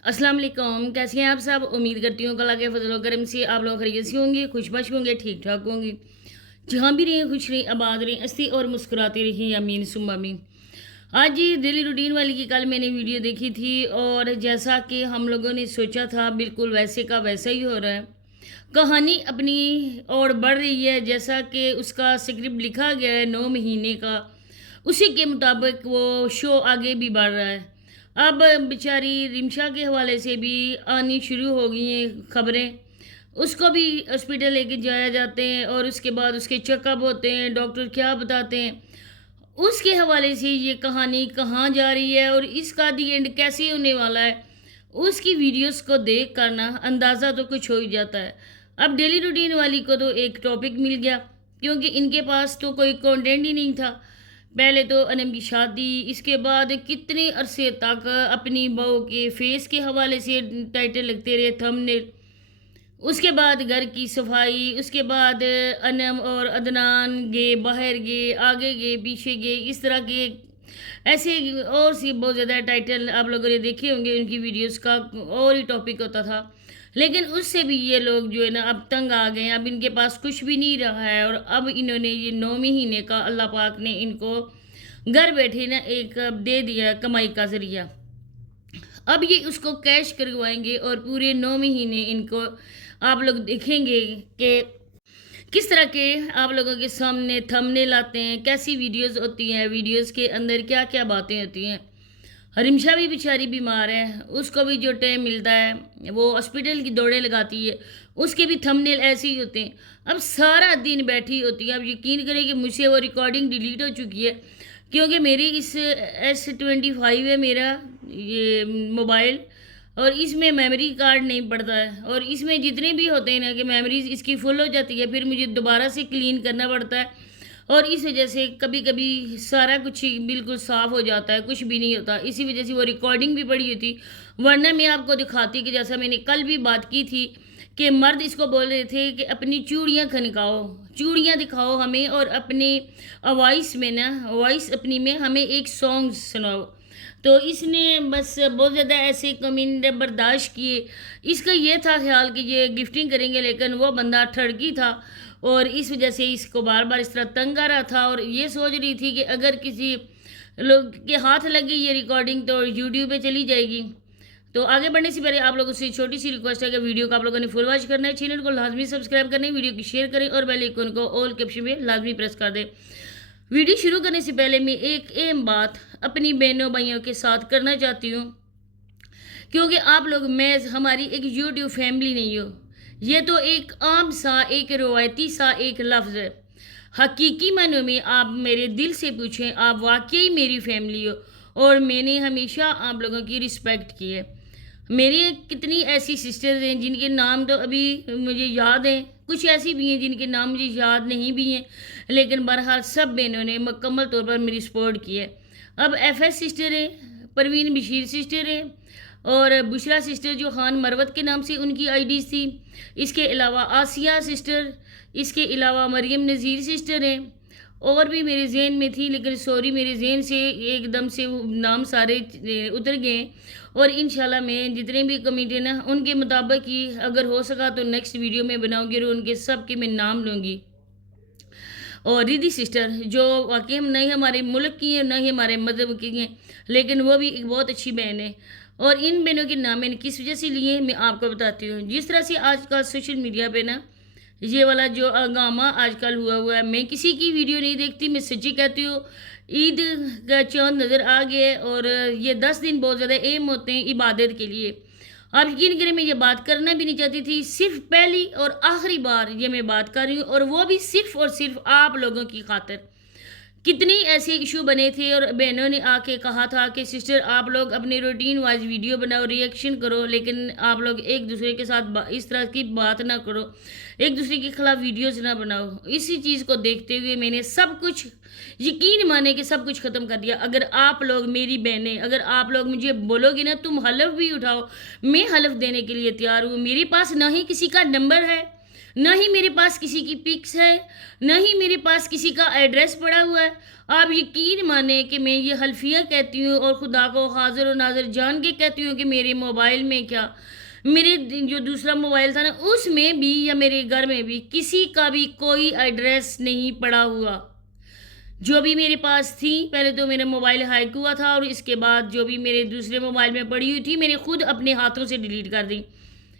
अस्सलाम वालेकुम। कैसे हैं आप सब? उम्मीद करती हूँ अल्लाह के फजल व करम से आप लोग खैरियत से होंगे, खुशबश होंगे, ठीक ठाक होंगे। जहाँ भी रहें खुश रहें, आबाद रहें, हंसते और मुस्कुराते रहें, आमीन सुम्मा आमीन। आज ये डेली रूटीन वाली की कल मैंने वीडियो देखी थी और जैसा कि हम लोगों ने सोचा था बिल्कुल वैसे का वैसा ही हो रहा है। कहानी अपनी और बढ़ रही है, जैसा कि उसका स्क्रिप्ट लिखा गया है 9 महीने का, उसी के मुताबिक वो शो आगे भी बढ़ रहा है। अब बेचारी रिमशा के हवाले से भी आनी शुरू हो गई हैं खबरें। उसको भी हॉस्पिटल लेके जाया जाते हैं और उसके बाद उसके चेकअप होते हैं, डॉक्टर क्या बताते हैं। उसके हवाले से ये कहानी कहाँ जा रही है और इसका दी एंड कैसे होने वाला है, उसकी वीडियोस को देख कर ना अंदाज़ा तो कुछ हो ही जाता है। अब डेली रूटीन वाली को तो एक टॉपिक मिल गया, क्योंकि इनके पास तो कोई कंटेंट ही नहीं था। पहले तो अनम की शादी, इसके बाद कितने अरसे तक अपनी बहू के फेस के हवाले से टाइटल लगते रहे, थंबनेल। उसके बाद घर की सफाई, उसके बाद अनम और अदनान गए, बाहर गए, आगे गए, पीछे गए, इस तरह के ऐसे और सी बहुत ज़्यादा टाइटल आप लोगों ने देखे होंगे उनकी वीडियोस का, और ही टॉपिक होता था। लेकिन उससे भी ये लोग जो है ना अब तंग आ गए हैं। अब इनके पास कुछ भी नहीं रहा है और अब इन्होंने ये 9 महीने का अल्लाह पाक ने इनको घर बैठे ना एक दे दिया कमाई का ज़रिया। अब ये उसको कैश करवाएंगे और पूरे 9 महीने इनको आप लोग देखेंगे कि किस तरह के आप लोगों के सामने थंबनेल आते हैं, कैसी वीडियोस होती हैं, वीडियोस के अंदर क्या क्या बातें होती हैं। रिमशा भी बेचारी बीमार है, उसको भी जो टाइम मिलता है वो हॉस्पिटल की दौड़े लगाती है, उसके भी थंबनेल ऐसे ही होते हैं। अब सारा दिन बैठी होती है। अब यकीन करें कि मुझसे वो रिकॉर्डिंग डिलीट हो चुकी है, क्योंकि मेरी इस S25 है मेरा ये मोबाइल, और इसमें मेमोरी कार्ड नहीं पड़ता है और इसमें जितने भी होते हैं ना कि मेमोरीज इसकी फुल हो जाती है, फिर मुझे दोबारा से क्लीन करना पड़ता है और इस वजह से कभी कभी सारा कुछ ही बिल्कुल साफ़ हो जाता है, कुछ भी नहीं होता। इसी वजह से वो रिकॉर्डिंग भी पड़ी होती, वरना मैं आपको दिखाती कि जैसा मैंने कल भी बात की थी कि मर्द इसको बोल रहे थे कि अपनी चूड़ियाँ खनकाओ, चूड़ियाँ दिखाओ हमें और अपने वॉइस में ना, वॉइस अपनी में हमें एक सॉन्ग सुनाओ। तो इसने बस बहुत ज़्यादा ऐसे कमीने बर्दाश्त किए। इसका ये था ख्याल कि ये गिफ्टिंग करेंगे, लेकिन वो बंदा ठड़की था और इस वजह से इसको बार बार इस तरह तंग आ रहा था और ये सोच रही थी कि अगर किसी लोग के हाथ लगी ये रिकॉर्डिंग तो यूट्यूब पे चली जाएगी। तो आगे बढ़ने से पहले आप लोगों से छोटी सी रिक्वेस्ट है कि वीडियो को आप लोगों ने फुल वॉच करना है, चैनल को लाजमी सब्सक्राइब करना है, वीडियो की शेयर करें और बेल आइकन को ऑल के ऑप्शन में लाजमी प्रेस कर दें। वीडियो शुरू करने से पहले मैं एक अहम बात अपनी बहनों भाइयों के साथ करना चाहती हूँ, क्योंकि आप लोग मैं हमारी एक यूट्यूब फैमिली नहीं हो। ये तो एक आम सा एक रवायती सा एक लफ्ज़ है। हकीकी मानों में आप मेरे दिल से पूछें, आप वाकई मेरी फैमिली हो और मैंने हमेशा आप लोगों की रिस्पेक्ट की है। मेरी कितनी ऐसी सिस्टर्स हैं जिनके नाम तो अभी मुझे याद हैं, कुछ ऐसी भी हैं जिनके नाम मुझे याद नहीं भी हैं, लेकिन बहरहाल सब बहनों ने मुकम्मल तौर पर मेरी सपोर्ट की है। अब FS सिस्टर है, परवीन बशीर सिस्टर है और बुशरा सिस्टर जो खान मरवत के नाम से उनकी आईडीज़ थी। इसके अलावा आसिया सिस्टर, इसके अलावा मरियम नज़ीर सिस्टर हैं, और भी मेरे जहन में थी लेकिन सॉरी मेरे जहन से एकदम से वो नाम सारे उतर गए। और इंशाल्लाह मैं जितने भी कमेंट है ना उनके मुताबिक ही अगर हो सका तो नेक्स्ट वीडियो में बनाऊंगी और उनके सब के मैं नाम लूँगी। और रिद्धि सिस्टर जो वाकई हम नहीं हमारे मुल्क की है, ना ही हमारे मज़हब की हैं, लेकिन वो भी एक बहुत अच्छी बहन है। और इन बहनों के नाम मैंने किस वजह से लिए मैं आपको बताती हूँ। जिस तरह से आजकल सोशल मीडिया पे ना ये वाला जो हंगामा आजकल हुआ है, मैं किसी की वीडियो नहीं देखती, मैं सच्ची कहती हूँ। ईद का चांद नज़र आ गया और ये 10 दिन बहुत ज़्यादा अहम होते हैं इबादत के लिए। आप यकीन करें मैं ये बात करना भी नहीं चाहती थी, सिर्फ पहली और आखिरी बार ये मैं बात कर रही हूँ और वो भी सिर्फ और सिर्फ आप लोगों की खातिर। कितनी ऐसे इशू बने थे और बहनों ने आके कहा था कि सिस्टर आप लोग अपने रूटीन वाइज वीडियो बनाओ, रिएक्शन करो, लेकिन आप लोग एक दूसरे के साथ इस तरह की बात ना करो, एक दूसरे के खिलाफ वीडियोस ना बनाओ। इसी चीज़ को देखते हुए मैंने सब कुछ यकीन माने कि सब कुछ ख़त्म कर दिया। अगर आप लोग मेरी बहनें, अगर आप लोग मुझे बोलोगे ना तुम हलफ भी उठाओ, मैं हलफ देने के लिए तैयार हूँ। मेरे पास ना ही किसी का नंबर है, نہ ہی میرے پاس کسی کی پکس ہے، نہ ہی میرے پاس کسی کا ایڈریس پڑا ہوا ہے۔ آپ یقین مانیں کہ میں یہ حلفیہ کہتی ہوں اور خدا کو حاضر و ناظر جان کے کہتی ہوں کہ میرے موبائل میں کیا، میرے جو دوسرا موبائل تھا نا اس میں بھی یا میرے گھر میں بھی کسی کا بھی کوئی ایڈریس نہیں پڑا ہوا۔ جو بھی میرے پاس تھی، پہلے تو میرا موبائل ہیک ہوا تھا اور اس کے بعد جو بھی میرے دوسرے موبائل میں پڑی ہوئی تھی میں نے خود اپنے ہاتھوں سے ڈیلیٹ کر دی۔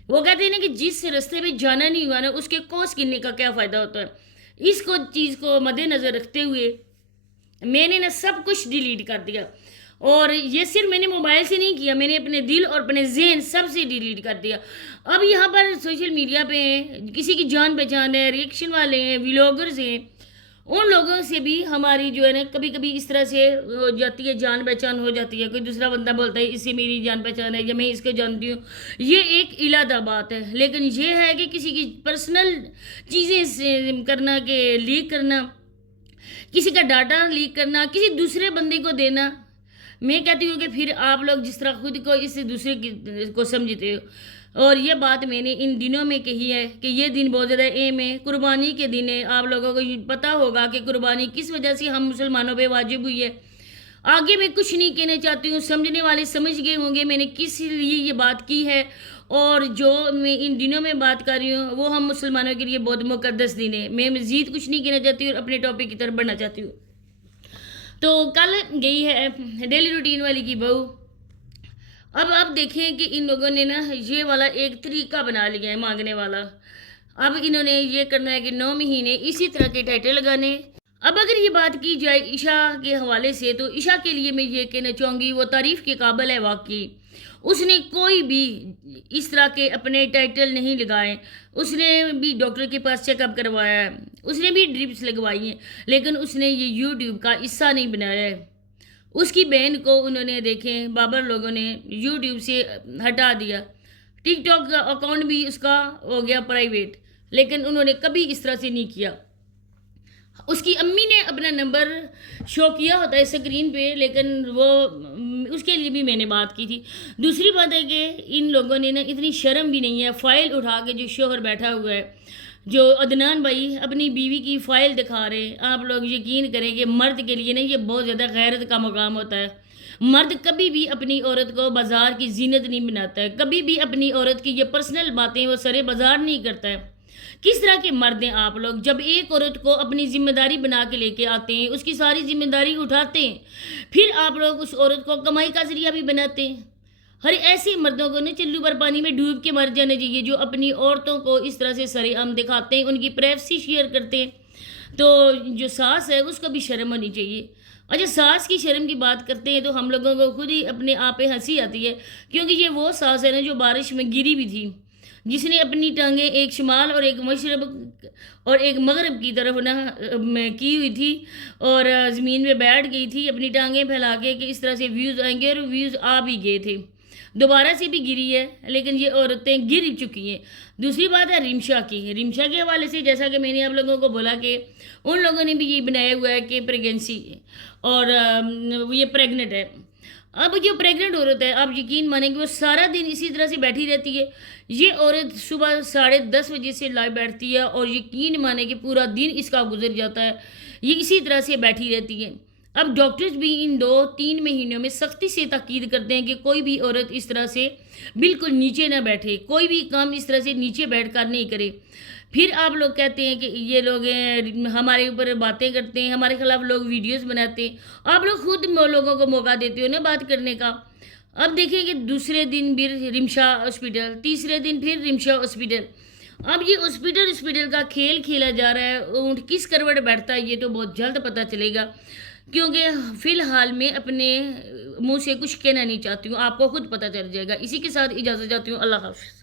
وہ کہتے ہیں نا کہ جس راستے میں جانا نہیں ہوا نا اس کے کوس گننے کا کیا فائدہ ہوتا ہے۔ اس کو چیز کو مد نظر رکھتے ہوئے میں نے نا سب کچھ ڈیلیٹ کر دیا، اور یہ صرف میں نے موبائل سے نہیں کیا، میں نے اپنے دل اور اپنے ذہن سب سے ڈیلیٹ کر دیا۔ اب یہاں پر سوشل میڈیا پہ کسی کی جان پہچان ہے، ریئیکشن والے ہیں، ولاگرز ہیں، ان لوگوں سے بھی ہماری جو ہے نا کبھی کبھی اس طرح سے ہو جاتی ہے، جان پہچان ہو جاتی ہے۔ کوئی دوسرا بندہ بولتا ہے اس سے میری جان پہچان ہے یا میں اس کو جانتی ہوں، یہ ایک علیحدہ بات ہے۔ لیکن یہ ہے کہ کسی کی پرسنل چیزیں کرنا، کہ لیک کرنا، کسی کا ڈاٹا لیک کرنا، کسی دوسرے بندے کو دینا، میں کہتی ہوں کہ پھر آپ لوگ جس طرح خود کو اس سے دوسرے کو سمجھتے ہو، اور یہ بات میں نے ان دنوں میں کہی ہے کہ یہ دن بہت زیادہ اہم ہے، قربانی کے دن ہے۔ آپ لوگوں کو پتہ ہوگا کہ قربانی کس وجہ سے ہم مسلمانوں پہ واجب ہوئی ہے۔ آگے میں کچھ نہیں کہنا چاہتی ہوں، سمجھنے والے سمجھ گئے ہوں گے میں نے کس لیے یہ بات کی ہے، اور جو میں ان دنوں میں بات کر رہی ہوں وہ ہم مسلمانوں کے لیے بہت مقدس دن ہے۔ میں مزید کچھ نہیں کہنا چاہتی اور اپنے ٹاپک کی طرف بڑھنا چاہتی ہوں۔ تو کل گئی ہے ڈیلی روٹین والی کی بہو۔ اب آپ دیکھیں کہ ان لوگوں نے نا یہ والا ایک طریقہ بنا لیا ہے مانگنے والا۔ اب انہوں نے یہ کرنا ہے کہ 9 مہینے اسی طرح کے ٹائٹل لگانے۔ اب اگر یہ بات کی جائے عشاء کے حوالے سے، تو عشاء کے لیے میں یہ کہنا چاہوں گی وہ تعریف کے قابل ہے واقعی۔ اس نے کوئی بھی اس طرح کے اپنے ٹائٹل نہیں لگائے، اس نے بھی ڈاکٹر کے پاس چیک اپ کروایا ہے، اس نے بھی ڈرپس لگوائی ہیں، لیکن اس نے یہ یوٹیوب کا حصہ نہیں بنایا ہے۔ اس کی بہن کو انہوں نے دیکھیں بابر لوگوں نے یوٹیوب سے ہٹا دیا، ٹک ٹاک کا اکاؤنٹ بھی اس کا ہو گیا پرائیویٹ، لیکن انہوں نے کبھی اس طرح سے نہیں کیا۔ اس کی امی نے اپنا نمبر شو کیا ہوتا ہے اسکرین پہ، لیکن وہ اس کے لیے بھی میں نے بات کی تھی۔ دوسری بات ہے کہ ان لوگوں نے نا اتنی شرم بھی نہیں ہے، فائل اٹھا کے جو شوہر بیٹھا ہوا ہے، جو عدنان بھائی اپنی بیوی کی فائل دکھا رہے ہیں، آپ لوگ یقین کریں کہ مرد کے لیے نا یہ بہت زیادہ غیرت کا مقام ہوتا ہے۔ مرد کبھی بھی اپنی عورت کو بازار کی زینت نہیں بناتا ہے، کبھی بھی اپنی عورت کی یہ پرسنل باتیں وہ سرے بازار نہیں کرتا ہے۔ کس طرح کے مرد ہیں آپ لوگ؟ جب ایک عورت کو اپنی ذمہ داری بنا کے لے کے آتے ہیں، اس کی ساری ذمہ داری اٹھاتے ہیں، پھر آپ لوگ اس عورت کو کمائی کا ذریعہ بھی بناتے ہیں۔ ہر ایسے مردوں کو نا چلو بھر پانی میں ڈوب کے مر جانا چاہیے جو اپنی عورتوں کو اس طرح سے سر عام دکھاتے ہیں، ان کی پرائیویسی شیئر کرتے ہیں۔ تو جو ساس ہے اس کو بھی شرم ہونی چاہیے۔ اچھا، ساس کی شرم کی بات کرتے ہیں تو ہم لوگوں کو خود ہی اپنے آپ پہ ہنسی آتی ہے، کیونکہ یہ وہ ساس ہے نا جو بارش میں گری بھی تھی، جس نے اپنی ٹانگیں ایک شمال اور ایک مشرق اور ایک مغرب کی طرف نا کی ہوئی تھی، اور زمین میں بیٹھ گئی تھی اپنی ٹانگیں پھیلا کے کہ اس طرح سے ویوز آئیں گے، اور ویوز آ بھی گئے تھے۔ دوبارہ سے بھی گری ہے، لیکن یہ عورتیں گر چکی ہیں۔ دوسری بات ہے رمشا کی۔ رمشا کے حوالے سے جیسا کہ میں نے آپ لوگوں کو بولا کہ ان لوگوں نے بھی یہ بنایا ہوا ہے کہ پریگنسی اور یہ پریگننٹ ہے۔ اب جو پریگننٹ عورت ہے، آپ یقین مانیں کہ وہ سارا دن اسی طرح سے بیٹھی رہتی ہے۔ یہ عورت صبح 10:30 بجے سے لائیو بیٹھتی ہے، اور یقین مانیں کہ پورا دن اس کا گزر جاتا ہے، یہ اسی طرح سے بیٹھی رہتی ہے۔ اب ڈاکٹرز بھی ان 2-3 مہینوں میں سختی سے تاکید کرتے ہیں کہ کوئی بھی عورت اس طرح سے بالکل نیچے نہ بیٹھے، کوئی بھی کام اس طرح سے نیچے بیٹھ کر نہیں کرے۔ پھر آپ لوگ کہتے ہیں کہ یہ لوگ ہمارے اوپر باتیں کرتے ہیں، ہمارے خلاف لوگ ویڈیوز بناتے ہیں، آپ لوگ خود لوگوں کو موقع دیتے ہو نا بات کرنے کا۔ اب دیکھیں کہ دوسرے دن پھر رمشا ہاسپٹل، تیسرے دن پھر رمشا ہاسپٹل۔ اب یہ ہاسپٹل کا کھیل کھیلا جا رہا ہے، اونٹ کس کروٹ بیٹھتا ہے یہ تو بہت جلد پتہ چلے گا، کیونکہ فی الحال میں اپنے منہ سے کچھ کہنا نہیں چاہتی ہوں، آپ کو خود پتہ چل جائے گا۔ اسی کے ساتھ اجازت چاہتی ہوں، اللہ حافظ۔